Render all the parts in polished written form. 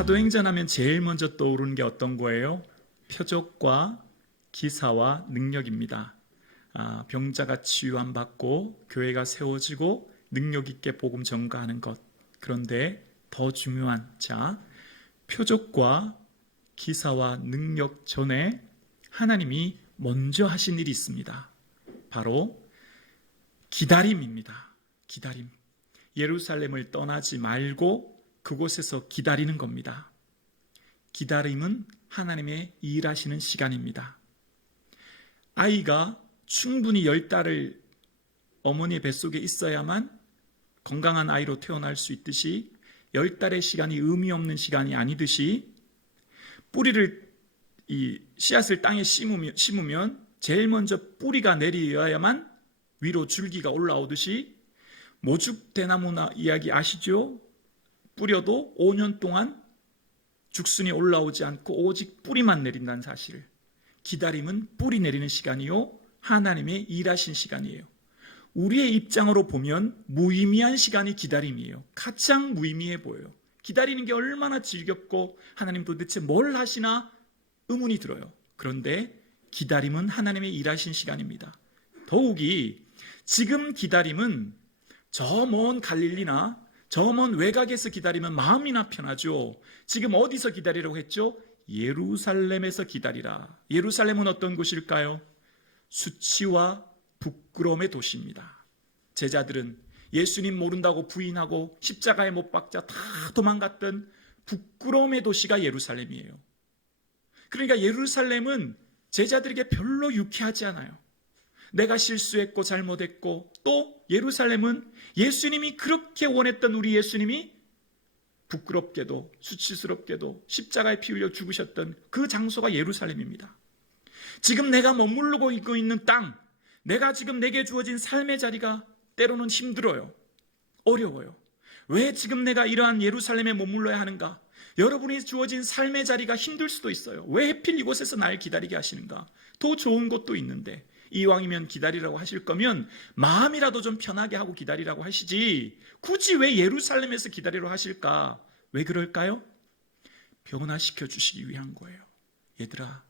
사도행전 하면 제일 먼저 떠오르는 게 어떤 거예요? 표적과 기사와 능력입니다. 병자가 치유함받고 교회가 세워지고 능력 있게 복음 전가하는 것. 그런데 더 중요한 표적과 기사와 능력 전에 하나님이 먼저 하신 일이 있습니다. 바로 기다림입니다. 기다림. 예루살렘을 떠나지 말고 그곳에서 기다리는 겁니다. 기다림은 하나님의 일하시는 시간입니다. 아이가 충분히 10달을 어머니의 뱃속에 있어야만 건강한 아이로 태어날 수 있듯이 10달의 시간이 의미 없는 시간이 아니듯이 씨앗을 땅에 심으면 제일 먼저 뿌리가 내려야만 위로 줄기가 올라오듯이 모죽대나무나 이야기 아시죠? 뿌려도 5년 동안 죽순이 올라오지 않고 오직 뿌리만 내린다는 사실. 기다림은 뿌리 내리는 시간이요, 하나님의 일하신 시간이에요. 우리의 입장으로 보면 무의미한 시간이 기다림이에요. 가장 무의미해 보여요. 기다리는 게 얼마나 즐겁고 하나님 도대체 뭘 하시나 의문이 들어요. 그런데 기다림은 하나님의 일하신 시간입니다. 더욱이 지금 기다림은 저 먼 갈릴리나 저 먼 외곽에서 기다리면 마음이나 편하죠. 지금 어디서 기다리라고 했죠? 예루살렘에서 기다리라. 예루살렘은 어떤 곳일까요? 수치와 부끄러움의 도시입니다. 제자들은 예수님 모른다고 부인하고 십자가에 못 박자 다 도망갔던 부끄러움의 도시가 예루살렘이에요. 그러니까 예루살렘은 제자들에게 별로 유쾌하지 않아요. 내가 실수했고 잘못했고, 또 예루살렘은 예수님이 그렇게 원했던 우리 예수님이 부끄럽게도 수치스럽게도 십자가에 피 흘려 죽으셨던 그 장소가 예루살렘입니다. 지금 내가 머무르고 있는 땅, 내가 지금 내게 주어진 삶의 자리가 때로는 힘들어요. 어려워요. 왜 지금 내가 이러한 예루살렘에 머물러야 하는가? 여러분이 주어진 삶의 자리가 힘들 수도 있어요. 왜 하필 이곳에서 날 기다리게 하시는가? 더 좋은 곳도 있는데, 이왕이면 기다리라고 하실 거면 마음이라도 좀 편하게 하고 기다리라고 하시지, 굳이 왜 예루살렘에서 기다리라고 하실까? 왜 그럴까요? 변화시켜 주시기 위한 거예요. 얘들아,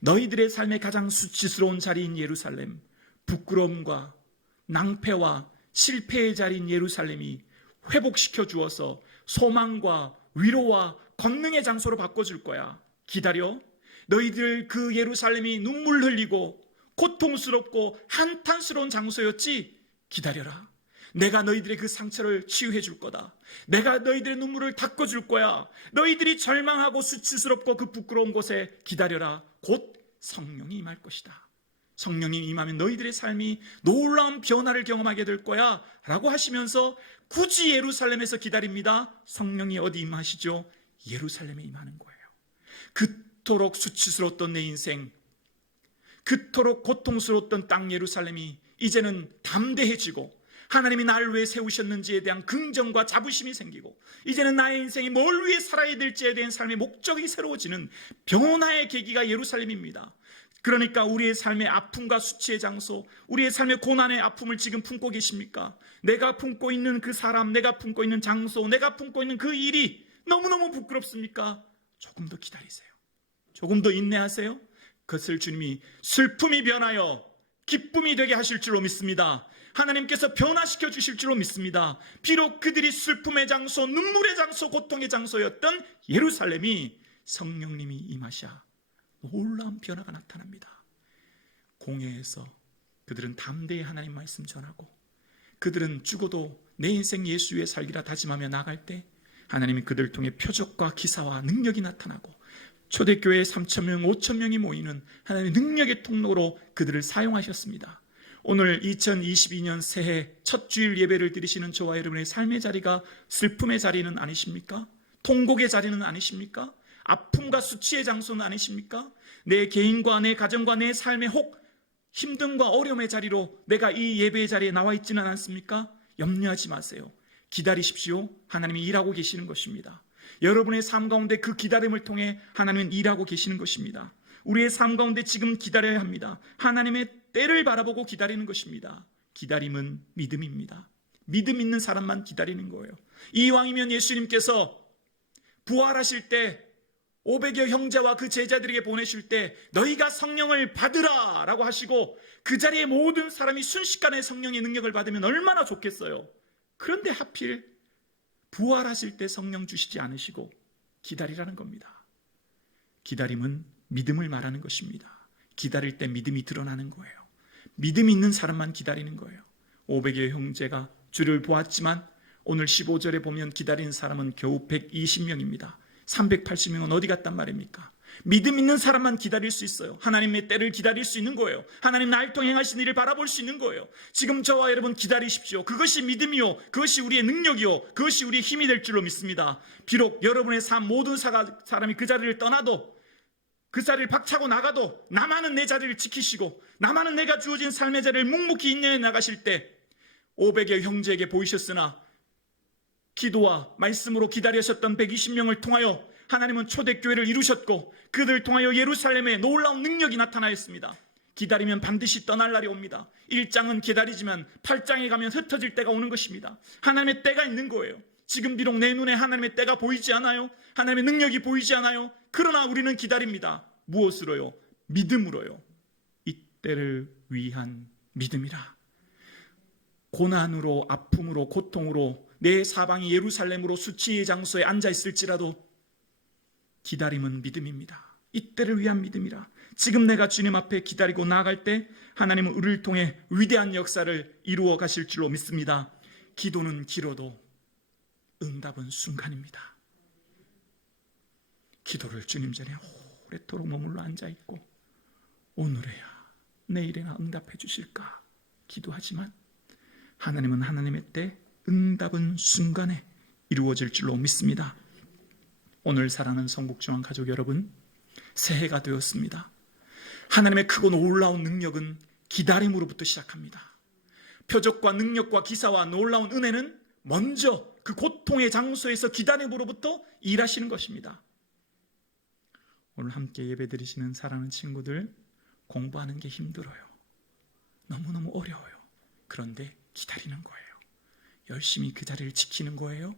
너희들의 삶의 가장 수치스러운 자리인 예루살렘, 부끄러움과 낭패와 실패의 자리인 예루살렘이 회복시켜 주어서 소망과 위로와 권능의 장소로 바꿔줄 거야. 기다려. 너희들 그 예루살렘이 눈물 흘리고 고통스럽고 한탄스러운 장소였지? 기다려라. 내가 너희들의 그 상처를 치유해 줄 거다. 내가 너희들의 눈물을 닦아줄 거야. 너희들이 절망하고 수치스럽고 그 부끄러운 곳에 기다려라. 곧 성령이 임할 것이다. 성령이 임하면 너희들의 삶이 놀라운 변화를 경험하게 될 거야 라고 하시면서 굳이 예루살렘에서 기다립니다. 성령이 어디 임하시죠? 예루살렘에 임하는 거예요. 그토록 수치스러웠던 내 인생, 그토록 고통스러웠던 땅 예루살렘이 이제는 담대해지고, 하나님이 나를 왜 세우셨는지에 대한 긍정과 자부심이 생기고, 이제는 나의 인생이 뭘 위해 살아야 될지에 대한 삶의 목적이 새로워지는 변화의 계기가 예루살렘입니다. 그러니까 우리의 삶의 아픔과 수치의 장소, 우리의 삶의 고난의 아픔을 지금 품고 계십니까? 내가 품고 있는 그 사람, 내가 품고 있는 장소, 내가 품고 있는 그 일이 너무너무 부끄럽습니까? 조금 더 기다리세요. 조금 더 인내하세요. 그것을 주님이 슬픔이 변하여 기쁨이 되게 하실 줄로 믿습니다. 하나님께서 변화시켜 주실 줄로 믿습니다. 비록 그들이 슬픔의 장소, 눈물의 장소, 고통의 장소였던 예루살렘이 성령님이 임하셔 놀라운 변화가 나타납니다. 공회에서 그들은 담대히 하나님 말씀 전하고, 그들은 죽어도 내 인생 예수 위에 살기라 다짐하며 나갈 때 하나님이 그들을 통해 표적과 기사와 능력이 나타나고, 초대교회에 3,000명, 5,000명이 모이는 하나님의 능력의 통로로 그들을 사용하셨습니다. 오늘 2022년 새해 첫 주일 예배를 드리시는 저와 여러분의 삶의 자리가 슬픔의 자리는 아니십니까? 통곡의 자리는 아니십니까? 아픔과 수치의 장소는 아니십니까? 내 개인과 내 가정과 내 삶의 혹 힘듦과 어려움의 자리로 내가 이 예배의 자리에 나와 있지는 않습니까? 염려하지 마세요. 기다리십시오. 하나님이 일하고 계시는 것입니다. 여러분의 삶 가운데 그 기다림을 통해 하나님은 일하고 계시는 것입니다. 우리의 삶 가운데 지금 기다려야 합니다. 하나님의 때를 바라보고 기다리는 것입니다. 기다림은 믿음입니다. 믿음 있는 사람만 기다리는 거예요. 이왕이면 예수님께서 부활하실 때 500여 형제와 그 제자들에게 보내실 때 너희가 성령을 받으라 라고 하시고 그 자리에 모든 사람이 순식간에 성령의 능력을 받으면 얼마나 좋겠어요. 그런데 하필 부활하실 때 성령 주시지 않으시고 기다리라는 겁니다. 기다림은 믿음을 말하는 것입니다. 기다릴 때 믿음이 드러나는 거예요. 믿음 있는 사람만 기다리는 거예요. 500여 형제가 주를 보았지만 오늘 15절에 보면 기다리는 사람은 겨우 120명입니다. 380명은 어디 갔단 말입니까? 믿음 있는 사람만 기다릴 수 있어요. 하나님의 때를 기다릴 수 있는 거예요. 하나님 날 통해 행하신 일을 바라볼 수 있는 거예요. 지금 저와 여러분 기다리십시오. 그것이 믿음이요, 그것이 우리의 능력이요, 그것이 우리의 힘이 될 줄로 믿습니다. 비록 여러분의 삶 모든 사람이 그 자리를 떠나도, 그 자리를 박차고 나가도 나만은 내 자리를 지키시고 나만은 내가 주어진 삶의 자리를 묵묵히 인내해 나가실 때 500여 형제에게 보이셨으나 기도와 말씀으로 기다리셨던 120명을 통하여 하나님은 초대교회를 이루셨고 그들을 통하여 예루살렘에 놀라운 능력이 나타나였습니다. 기다리면 반드시 떠날 날이 옵니다. 1장은 기다리지만 8장에 가면 흩어질 때가 오는 것입니다. 하나님의 때가 있는 거예요. 지금 비록 내 눈에 하나님의 때가 보이지 않아요. 하나님의 능력이 보이지 않아요. 그러나 우리는 기다립니다. 무엇으로요? 믿음으로요. 이 때를 위한 믿음이라. 고난으로, 아픔으로, 고통으로 내 사방이 예루살렘으로 수치의 장소에 앉아 있을지라도 기다림은 믿음입니다. 이때를 위한 믿음이라. 지금 내가 주님 앞에 기다리고 나아갈 때 하나님은 우리를 통해 위대한 역사를 이루어 가실 줄로 믿습니다. 기도는 길어도 응답은 순간입니다. 기도를 주님 전에 오래도록 머물러 앉아있고 오늘에야 내일에나 응답해 주실까 기도하지만 하나님은 하나님의 때 응답은 순간에 이루어질 줄로 믿습니다. 오늘 사랑하는 성국중앙 가족 여러분, 새해가 되었습니다. 하나님의 크고 놀라운 능력은 기다림으로부터 시작합니다. 표적과 능력과 기사와 놀라운 은혜는 먼저 그 고통의 장소에서 기다림으로부터 일하시는 것입니다. 오늘 함께 예배드리시는 사랑하는 친구들, 공부하는 게 힘들어요. 너무너무 어려워요. 그런데 기다리는 거예요. 열심히 그 자리를 지키는 거예요.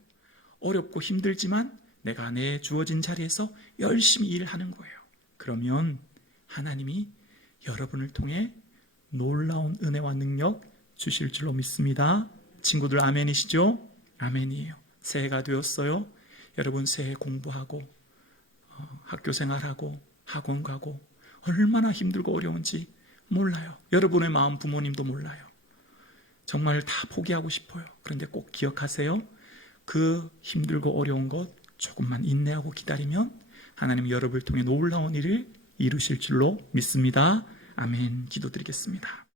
어렵고 힘들지만 내가 내 주어진 자리에서 열심히 일하는 거예요. 그러면 하나님이 여러분을 통해 놀라운 은혜와 능력 주실 줄로 믿습니다. 친구들 아멘이시죠? 아멘이에요. 새해가 되었어요. 여러분 새해 공부하고 학교 생활하고 학원 가고 얼마나 힘들고 어려운지 몰라요. 여러분의 마음 부모님도 몰라요. 정말 다 포기하고 싶어요. 그런데 꼭 기억하세요. 그 힘들고 어려운 것 조금만 인내하고 기다리면 하나님 여러분을 통해 놀라운 일을 이루실 줄로 믿습니다. 아멘. 기도드리겠습니다.